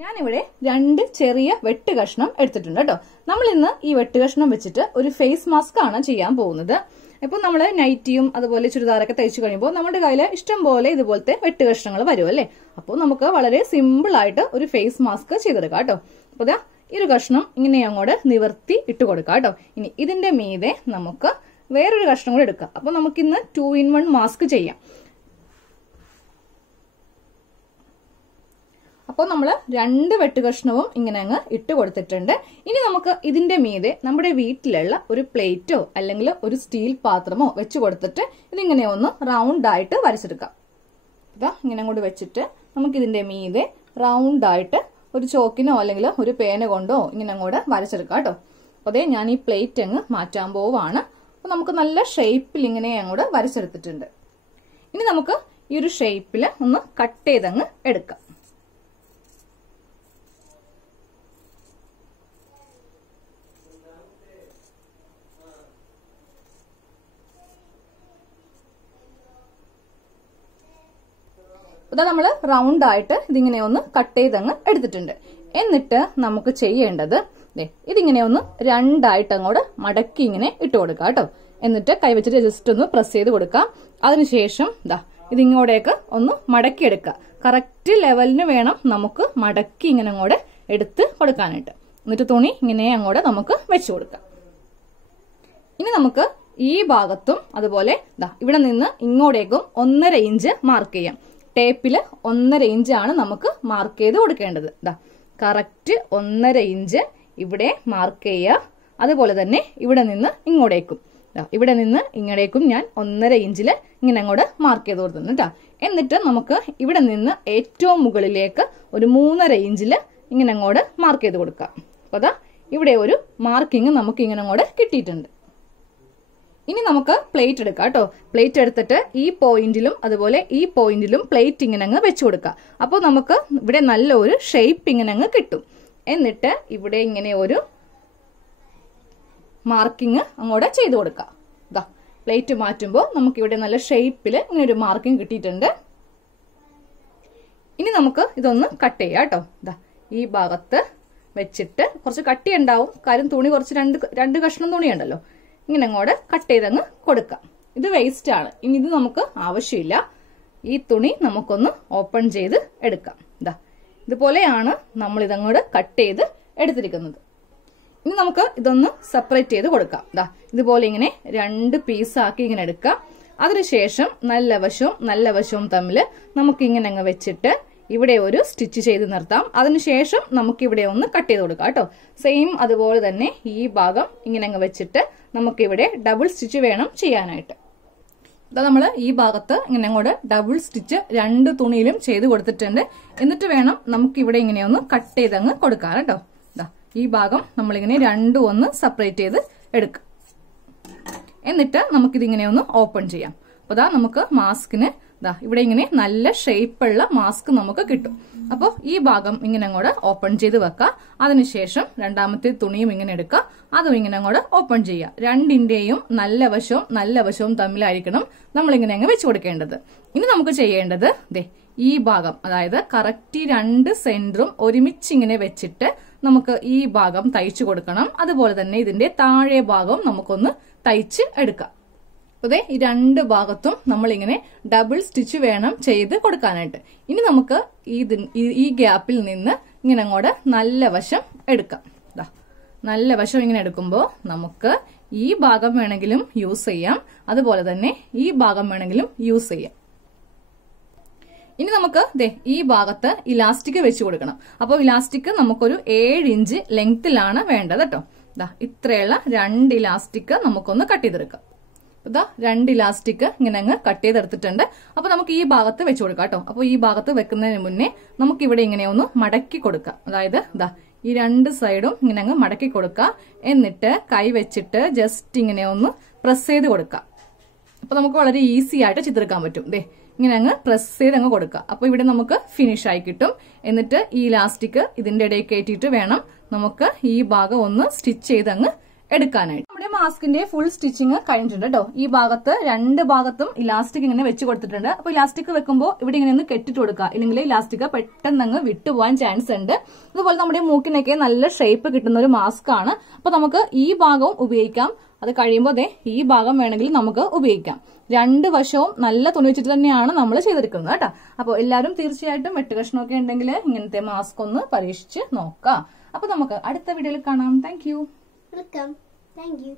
ഞാനിവിടെ 2 ചെറിയ വെട്ട് കഷ്ണം എടുത്തിട്ടുണ്ട് കേട്ടോ. നമ്മൾ ഇന്ന് ഈ വെട്ട് കഷ്ണം വെച്ചിട്ട് ഒരു ഫേസ് മാസ്ക് ആണ് ചെയ്യാൻ പോകുന്നത്. ഇപ്പൊ നമ്മൾ നൈറ്റിയും അതുപോലെ ചുരിദാറൊക്കെ തയ്ച്ചു കഴിയുമ്പോൾ നമ്മുടെ കയ്യിൽ ഇഷ്ടം പോലെ ഇതുപോലത്തെ വെട്ട് കഷ്ണങ്ങൾ വരും അല്ലേ. അപ്പോൾ നമുക്ക് വളരെ സിമ്പിൾ ആയിട്ട് ഒരു ഫേസ് മാസ്ക് ചെയ്തെടുക്കാം കേട്ടോ. അപ്പൊ ദാ ഈ ഒരു കഷ്ണം ഇങ്ങനെ അങ്ങോട്ട് നിവർത്തി ഇട്ട് കൊടുക്കാം കേട്ടോ. ഇനി ഇതിന്റെ മീതെ നമുക്ക് വേറൊരു കഷ്ണം കൂടെ എടുക്കാം. അപ്പൊ നമുക്കിന്ന് 2-in-1 മാസ്ക് ചെയ്യാം. അപ്പോൾ നമ്മൾ 2 വെട്ട് കഷ്ണവും ഇങ്ങനെ അങ്ങ് ഇട്ട് കൊടുത്തിട്ടുണ്ട്. ഇനി നമുക്ക് ഇതിന്റെ മീതെ നമ്മുടെ വീട്ടിലുള്ള ഒരു പ്ലേറ്റോ അല്ലെങ്കിൽ ഒരു സ്റ്റീൽ പാത്രമോ വെച്ച് കൊടുത്തിട്ട് ഇതിങ്ങനെ ഒന്ന് റൗണ്ട് ആയിട്ട് വരച്ചെടുക്കാം. ഇതാ ഇങ്ങനെ അങ്ങോട്ട് വെച്ചിട്ട് നമുക്ക് ഇതിന്റെ മീതെ റൗണ്ട് ആയിട്ട് ഒരു ചോക്കിനോ അല്ലെങ്കിൽ ഒരു പേന കൊണ്ടോ ഇങ്ങനെ അങ്ങോട്ട് വരച്ചെടുക്കാം കേട്ടോ. അപ്പോൾ അതേ ഞാൻ ഈ പ്ലേറ്റ് അങ്ങ് മാറ്റാൻ പോവാണ്. അപ്പോൾ നമുക്ക് നല്ല ഷേപ്പിൽ ഇങ്ങനെ അങ്ങോട്ട് വരച്ചെടുത്തിട്ടുണ്ട്. ഇനി നമുക്ക് ഈ ഒരു ഷേപ്പിൽ ഒന്ന് കട്ട് ചെയ്തങ്ങ് എടുക്കാം. ഇതാ നമ്മൾ റൗണ്ട് ആയിട്ട് ഇതിങ്ങനെ ഒന്ന് കട്ട് ചെയ്തങ്ങ് എടുത്തിട്ടുണ്ട്. എന്നിട്ട് നമുക്ക് ചെയ്യേണ്ടത് ഇതിങ്ങനെ ഒന്ന് 2 ആയിട്ട് അങ്ങോട്ട് മടക്കി ഇങ്ങനെ ഇട്ട് കൊടുക്കാം കേട്ടോ. എന്നിട്ട് കൈവച്ചിട്ട് ജസ്റ്റ് ഒന്ന് പ്രസ് ചെയ്ത് കൊടുക്കാം. അതിനുശേഷം ദാ ഇതിങ്ങോട്ടേക്ക് ഒന്ന് മടക്കി എടുക്കുക. കറക്റ്റ് ലെവലിന് വേണം നമുക്ക് മടക്കി ഇങ്ങനെ അങ്ങോട്ട് എടുത്ത് കൊടുക്കാനായിട്ട്. എന്നിട്ട് തുണി ഇങ്ങനെ അങ്ങോട്ട് നമുക്ക് വെച്ചു കൊടുക്കാം. ഇനി നമുക്ക് ഈ ഭാഗത്തും അതുപോലെ ദാ ഇവിടെ നിന്ന് ഇങ്ങോട്ടേക്കും 1.5 ഇഞ്ച് മാർക്ക് ചെയ്യാം. ടേപ്പില് 1.5 ഇഞ്ചാണ് നമുക്ക് മാർക്ക് ചെയ്ത് കൊടുക്കേണ്ടത്. ദാ കറക്റ്റ് 1.5 ഇഞ്ച് ഇവിടെ മാർക്ക് ചെയ്യുക. അതുപോലെ തന്നെ ഇവിടെ നിന്ന് ഇങ്ങോട്ടേക്കും ഇവിടെ നിന്ന് ഇങ്ങോട്ടേക്കും ഞാൻ 1.5 ഇഞ്ചില് ഇങ്ങനെ അങ്ങോട്ട് മാർക്ക് ചെയ്ത് കൊടുത്തിട്ടുണ്ട് കേട്ടോ. എന്നിട്ട് നമുക്ക് ഇവിടെ നിന്ന് ഏറ്റവും മുകളിലേക്ക് ഒരു 3.5 ഇഞ്ചില് ഇങ്ങനെ അങ്ങോട്ട് മാർക്ക് ചെയ്ത് കൊടുക്കാം. അപ്പൊ അതാ ഇവിടെ ഒരു മാർക്കിങ് നമുക്ക് ഇങ്ങനെ അങ്ങോട്ട് കിട്ടിയിട്ടുണ്ട്. ഇനി നമുക്ക് പ്ലേറ്റ് എടുക്കാം കേട്ടോ. പ്ലേറ്റ് എടുത്തിട്ട് ഈ പോയിന്റിലും അതുപോലെ ഈ പോയിന്റിലും പ്ലേറ്റ് ഇങ്ങനെ അങ്ങ് വെച്ചു കൊടുക്കാം. അപ്പോൾ നമുക്ക് ഇവിടെ നല്ലൊരു ഷേപ്പ് ഇങ്ങനെ അങ്ങ് കിട്ടും. എന്നിട്ട് ഇവിടെ ഇങ്ങനെ ഒരു മാർക്കിങ് അങ്ങോട്ട് ചെയ്ത് കൊടുക്കാം. ഇതാ പ്ലേറ്റ് മാറ്റുമ്പോൾ നമുക്ക് ഇവിടെ നല്ല ഷേപ്പിൽ ഇങ്ങനെ ഒരു മാർക്കിങ് കിട്ടിയിട്ടുണ്ട്. ഇനി നമുക്ക് ഇതൊന്ന് കട്ട് ചെയ്യാം കേട്ടോ. ഇതാ ഈ ഭാഗത്ത് വെച്ചിട്ട് കുറച്ച് കട്ടി ഉണ്ടാവും. കാര്യം തുണി കുറച്ച് രണ്ട് കഷ്ണം തുണി ഉണ്ടല്ലോ. ഇങ്ങനെ അങ്ങോട്ട് കട്ട് ചെയ്തങ്ങ് കൊടുക്കാം. ഇത് വേസ്റ്റ് ആണ്. ഇനി ഇത് നമുക്ക് ആവശ്യമില്ല. ഈ തുണി നമുക്കൊന്ന് ഓപ്പൺ ചെയ്ത് എടുക്കാം. ഇതാ ഇതുപോലെയാണ് നമ്മൾ ഇതങ്ങോട്ട് കട്ട് ചെയ്ത് എടുത്തിരിക്കുന്നത്. ഇനി നമുക്ക് ഇതൊന്ന് സെപ്പറേറ്റ് ചെയ്ത് കൊടുക്കാം. ഇതാ ഇതുപോലെ ഇങ്ങനെ 2 പീസാക്കി ഇങ്ങനെ എടുക്കാം. അതിനുശേഷം നല്ല വശവും തമ്മിൽ നമുക്ക് ഇങ്ങനെ അങ്ങ് വെച്ചിട്ട് ഇവിടെ ഒരു സ്റ്റിച്ച് ചെയ്ത് നിർത്താം. അതിനുശേഷം നമുക്ക് ഇവിടെ ഒന്ന് കട്ട് ചെയ്ത് കൊടുക്കാം കേട്ടോ. സെയിം അതുപോലെ തന്നെ ഈ ഭാഗം ഇങ്ങനെ അങ്ങ് വെച്ചിട്ട് നമുക്കിവിടെ ഡബിൾ സ്റ്റിച്ച് വേണം ചെയ്യാനായിട്ട്. ഇതാ നമ്മൾ ഈ ഭാഗത്ത് ഇങ്ങനെ അങ്ങോട്ട് ഡബിൾ സ്റ്റിച്ച് 2 തുണിയിലും ചെയ്ത് കൊടുത്തിട്ടുണ്ട്. എന്നിട്ട് വേണം നമുക്കിവിടെ ഇങ്ങനെ ഒന്ന് കട്ട് ചെയ്തങ്ങ് കൊടുക്കാം കേട്ടോ. ഇതാ ഈ ഭാഗം നമ്മളിങ്ങനെ 2 ഒന്ന് സെപ്പറേറ്റ് ചെയ്ത് എടുക്കാം. എന്നിട്ട് നമുക്കിതിങ്ങനെ ഒന്ന് ഓപ്പൺ ചെയ്യാം. അപ്പൊ ഇതാ നമുക്ക് മാസ്കിന് ദാ ഇവിടെ ഇങ്ങനെ നല്ല ഷേപ്പുള്ള മാസ്ക് നമുക്ക് കിട്ടും. അപ്പോൾ ഈ ഭാഗം ഇങ്ങനെ അങ്ങോട്ട് ഓപ്പൺ ചെയ്ത് വെക്കാം. അതിനുശേഷം രണ്ടാമത്തെ തുണിയും ഇങ്ങനെ എടുക്കുക. അതും ഇങ്ങനെ അങ്ങോട്ട് ഓപ്പൺ ചെയ്യുക. 2ന്റെയും നല്ല വശവും തമ്മിലായിരിക്കണം നമ്മളിങ്ങനെ അങ്ങ് വെച്ചു കൊടുക്കേണ്ടത്. ഇനി നമുക്ക് ചെയ്യേണ്ടത് ഈ ഭാഗം, അതായത് കറക്റ്റ് 2 സെന്ററും ഒരുമിച്ച് ഇങ്ങനെ വെച്ചിട്ട് നമുക്ക് ഈ ഭാഗം തയ്ച്ചു കൊടുക്കണം. അതുപോലെ തന്നെ ഇതിന്റെ താഴെ ഭാഗം നമുക്കൊന്ന് തയ്ച്ച് എടുക്കാം. അതെ ഈ 2 ഭാഗത്തും നമ്മളിങ്ങനെ ഡബിൾ സ്റ്റിച്ച് വേണം ചെയ്ത് കൊടുക്കാനായിട്ട്. ഇനി നമുക്ക് ഈ ഗ്യാപ്പിൽ നിന്ന് ഇങ്ങനെ അങ്ങോട്ട് നല്ല വശം എടുക്കാം. നല്ല വശം ഇങ്ങനെ എടുക്കുമ്പോൾ നമുക്ക് ഈ ഭാഗം വേണമെങ്കിലും യൂസ് ചെയ്യാം. അതുപോലെ തന്നെ ഈ ഭാഗം വേണമെങ്കിലും യൂസ് ചെയ്യാം. ഇനി നമുക്ക് ഈ ഭാഗത്ത് ഇലാസ്റ്റിക് വെച്ച് കൊടുക്കണം. അപ്പോൾ ഇലാസ്റ്റിക് നമുക്കൊരു 7 ഇഞ്ച് ലെങ്ത്തിലാണ് വേണ്ടത് കേട്ടോ. ഇത്രയുള്ള 2 ഇലാസ്റ്റിക് നമുക്കൊന്ന് കട്ട് ചെയ്തെടുക്കാം. ഇതാ 2 ഇലാസ്റ്റിക് ഇങ്ങനെ അങ്ങ് കട്ട് ചെയ്തെടുത്തിട്ടുണ്ട്. അപ്പൊ നമുക്ക് ഈ ഭാഗത്ത് വെച്ച് കൊടുക്കാം കേട്ടോ. അപ്പൊ ഈ ഭാഗത്ത് വെക്കുന്നതിന് മുന്നേ നമുക്ക് ഇവിടെ ഇങ്ങനെ ഒന്ന് മടക്കി കൊടുക്കാം. അതായത് ഇതാ ഈ 2 സൈഡും ഇങ്ങനെ അങ്ങ് മടക്കി കൊടുക്കുക. എന്നിട്ട് കൈ വെച്ചിട്ട് ജസ്റ്റ് ഇങ്ങനെ ഒന്ന് പ്രസ് ചെയ്ത് കൊടുക്കാം. അപ്പൊ നമുക്ക് വളരെ ഈസി ആയിട്ട് ചിത്രെടുക്കാൻ പറ്റും. ഇങ്ങനെ അങ്ങ് പ്രസ് ചെയ്ത് അങ്ങ് കൊടുക്കുക. അപ്പൊ ഇവിടെ നമുക്ക് ഫിനിഷ് ആയി കിട്ടും. എന്നിട്ട് ഈ ഇലാസ്റ്റിക് ഇതിന്റെ ഇടയിൽ കയറ്റിയിട്ട് വേണം നമുക്ക് ഈ ഭാഗം ഒന്ന് സ്റ്റിച്ച് ചെയ്ത് അങ്ങ് എടുക്കാനായിട്ട്. നമ്മുടെ നമ്മുടെ മാസ്കിന്റെ ഫുൾ സ്റ്റിച്ചിങ് കഴിഞ്ഞിട്ടുണ്ട് കേട്ടോ. ഈ ഭാഗത്ത് രണ്ട് ഭാഗത്തും ഇലാസ്റ്റിക് ഇങ്ങനെ വെച്ച് കൊടുത്തിട്ടുണ്ട്. അപ്പൊ ഇലാസ്റ്റിക് വെക്കുമ്പോൾ ഇവിടെ ഇങ്ങനെ ഒന്ന് കെട്ടിട്ട് കൊടുക്കുക, ഇല്ലെങ്കിൽ ഇലാസ്റ്റിക് പെട്ടെന്ന് അങ്ങ് വിട്ടുപോകാൻ ചാൻസ് ഉണ്ട്. അതുപോലെ നമ്മുടെ മൂക്കിനൊക്കെ നല്ല ഷേപ്പ് കിട്ടുന്ന ഒരു മാസ്ക് ആണ്. അപ്പൊ നമുക്ക് ഈ ഭാഗവും ഉപയോഗിക്കാം, അത് കഴിയുമ്പോൾ അതെ ഈ ഭാഗം വേണമെങ്കിൽ നമുക്ക് ഉപയോഗിക്കാം. രണ്ട് വശവും നല്ല തുണി വെച്ചിട്ട് തന്നെയാണ് നമ്മൾ ചെയ്തെടുക്കുന്നത് കേട്ടോ. അപ്പോൾ എല്ലാവരും തീർച്ചയായിട്ടും വെട്ടുകഷ്ണമൊക്കെ ഉണ്ടെങ്കിൽ ഇങ്ങനത്തെ മാസ്ക് ഒന്ന് പരീക്ഷിച്ച് നോക്കാം. അപ്പൊ നമുക്ക് അടുത്ത വീഡിയോയിൽ കാണാം. Thank you. Welcome. Thank you.